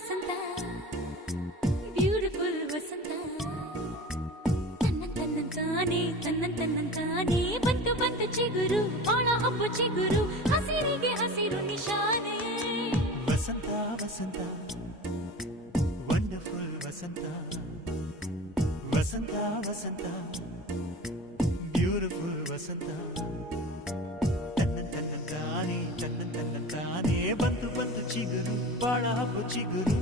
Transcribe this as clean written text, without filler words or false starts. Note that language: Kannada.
ವಸಂತ ಬ್ಯೂಟಿಫುಲ್ ವಸಂತ ತನ್ನಂತಾನೆ ಬಂತು ಬಂತು ಚಿಗುರು ಬಾಳ ಹಬ್ಬ ಚಿಗುರು ಹಸಿರಿಗೆ ಹಸಿರು ನಿಶಾನೆ ವಸಂತ ವಸಂತ ವಂಡರ್ಫುಲ್ ವಸಂತ ವಸಂತ ವಸಂತ ಬ್ಯೂಟಿಫುಲ್ ವಸಂತ ತನ್ನಂತಾನೆ ಬಂತು ಬಂತು ಚಿಗುರು ಬಾಳ ಹಬ್ಬ ಚಿಗುರು